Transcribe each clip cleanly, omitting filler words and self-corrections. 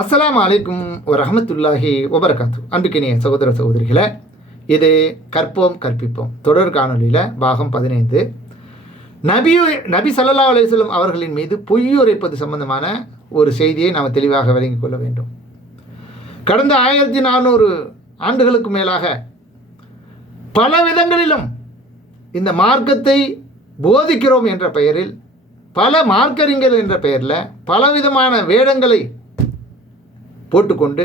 அஸ்ஸலாமு அலைக்கும் வரஹ்மத்துல்லாஹி வபரகாத்து. அன்புக்கினிய சகோதர சகோதரிகளை, இது கற்போம் கற்பிப்போம் தொடர் காணொலியில் பாகம் 15 நபி ஸல்லல்லாஹு அலைஹி வஸல்லம் அவர்களின் மீது பொய்யுரைப்பது சம்பந்தமான ஒரு செய்தியை நாம் தெளிவாக விளங்கிக் கொள்ள வேண்டும். கடந்த 1400 ஆண்டுகளுக்கு மேலாக பல விதங்களிலும் இந்த மார்க்கத்தை போதிக்கிறோம் என்ற பெயரில், பல மார்க்கறிஞர் என்ற பெயரில் பலவிதமான வேடங்களை போட்டுக்கொண்டு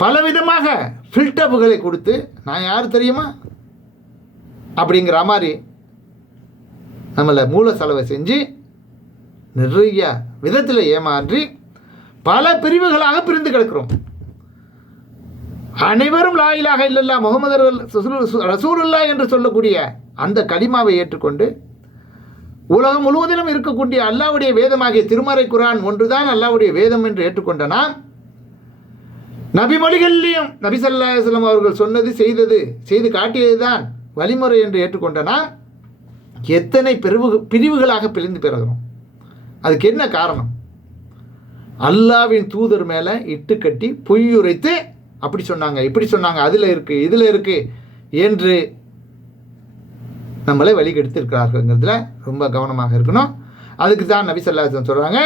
பலவிதமாக ஃபில்டப்புகளை கொடுத்து, நான் யார் தெரியுமா அப்படிங்கிற மாதிரி நம்மளை மூல செலவை செஞ்சு நிறைய விதத்தில் ஏமாற்றி பல பிரிவுகளாக பிரிந்து கிடக்கிறோம். அனைவரும் லா இலாஹ இல்லல்லாஹ் முஹம்மது ரசூலுல்லாஹ் என்று சொல்லக்கூடிய அந்த கலிமாவை ஏற்றுக்கொண்டு உலகம் முழுவதிலும் இருக்கக்கூடிய அல்லாஹ்வுடைய வேதமாகிய திருமறை குர்ஆன் ஒன்றுதான் அல்லாஹ்வுடைய வேதம் என்று ஏற்றுக்கொண்ட நாம், நபிமொழிகளிலையும் நபி ஸல்லல்லாஹு அலைஹி வஸல்லம் அவர்கள் சொன்னது செய்து காட்டியது தான் வழிமுறை என்று ஏற்றுக்கொண்ட நாம் எத்தனை பிரிவுகளாக பிரிந்து பிறகுறோம். அதுக்கு என்ன காரணம்? அல்லாஹ்வின் தூதர் மேலே இட்டு கட்டி பொய்யுரைத்து அப்படி சொன்னாங்க, இப்படி சொன்னாங்க, அதில் இருக்குது, இதில் இருக்குது என்று நம்மளை வழிகெடுத்து இருக்கிறார்கள்ங்கிறதுல ரொம்ப கவனமாக இருக்கணும். அதுக்கு தான் நபி ஸல்லல்லாஹு அலைஹி வஸல்லம் சொல்கிறாங்க,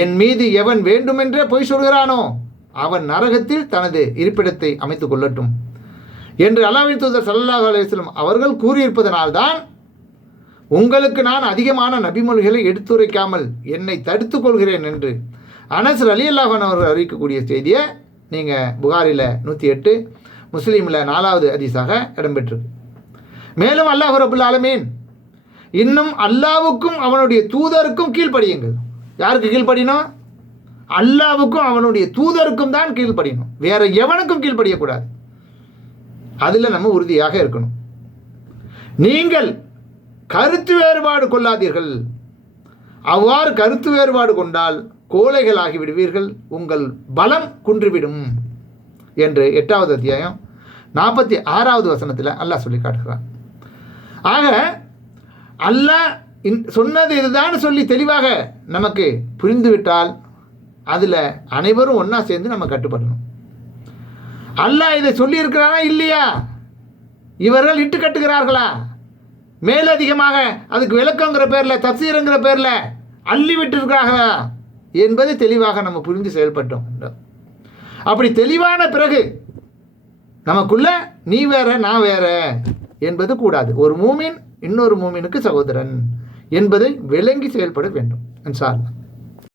என் மீது எவன் வேண்டுமென்றே பொய் சொல்கிறானோ அவன் நரகத்தில் தனது இருப்பிடத்தை அமைத்துக் கொள்ளட்டும் என்று அல்லாஹ்வின் தூதர் ஸல்லல்லாஹு அலைஹி வஸல்லம் அவர்கள் கூறியிருப்பதனால்தான் உங்களுக்கு நான் அதிகமான நபிமொழிகளை எடுத்துரைக்காமல் என்னை தடுத்துக் கொள்கிறேன் என்று அனஸ் ரலியல்லாஹு அன்ஹு அவர்கள் அறிவிக்கக்கூடிய செய்தியை நீங்கள் புகாரில் 108, முஸ்லீமில் 4வது ஹதீஸாக இடம்பெற்றிருக்கு. மேலும் அல்லாஹ் ரப்பல் ஆலமீன் இன்னும் அல்லாஹ்வுக்கும் அவனுடைய தூதருக்கும் கீழ்ப்படியுங்கள். யாருக்கு கீழ்ப்படியணும்? அல்லாஹ்வுக்கும் அவனுடைய தூதருக்கும் தான் கீழ்ப்படியணும், வேற எவனுக்கும் கீழ்ப்படியக்கூடாது. அதில் நம்ம உறுதியாக இருக்கணும். நீங்கள் கருத்து வேறுபாடு கொள்ளாதீர்கள், அவ்வாறு கருத்து வேறுபாடு கொண்டால் கோழைகளாகி விடுவீர்கள், உங்கள் பலம் குன்றிவிடும் என்று 8வது அத்தியாயம் 46வது வசனத்தில் அல்லாஹ் சொல்லி காட்டுகிறான். ஆக அல்லாஹ் சொன்னது இதுதான் சொல்லி தெளிவாக நமக்கு புரிந்துவிட்டால் அதில் அனைவரும் ஒன்றா சேர்ந்து நம்ம கட்டுப்படணும். அல்லாஹ் இதை சொல்லியிருக்கிறானா இல்லையா, இவர்கள் இட்டு கட்டுகிறார்களா, மேலதிகமாக அதுக்கு விளக்கங்கிற பேரில், தப்சீருங்கிற பேரில் அள்ளி விட்டுருக்கிறார்களா என்பதை தெளிவாக நம்ம புரிந்து செயல்பட்டோம். அப்படி தெளிவான பிறகு நமக்குள்ள நீ வேற நான் வேற என்பது கூடாது. ஒரு மூமின் இன்னொரு மூமினுக்கு சகோதரன் என்பதை விளங்கி செயல்பட வேண்டும் இன்ஷா அல்லாஹ்.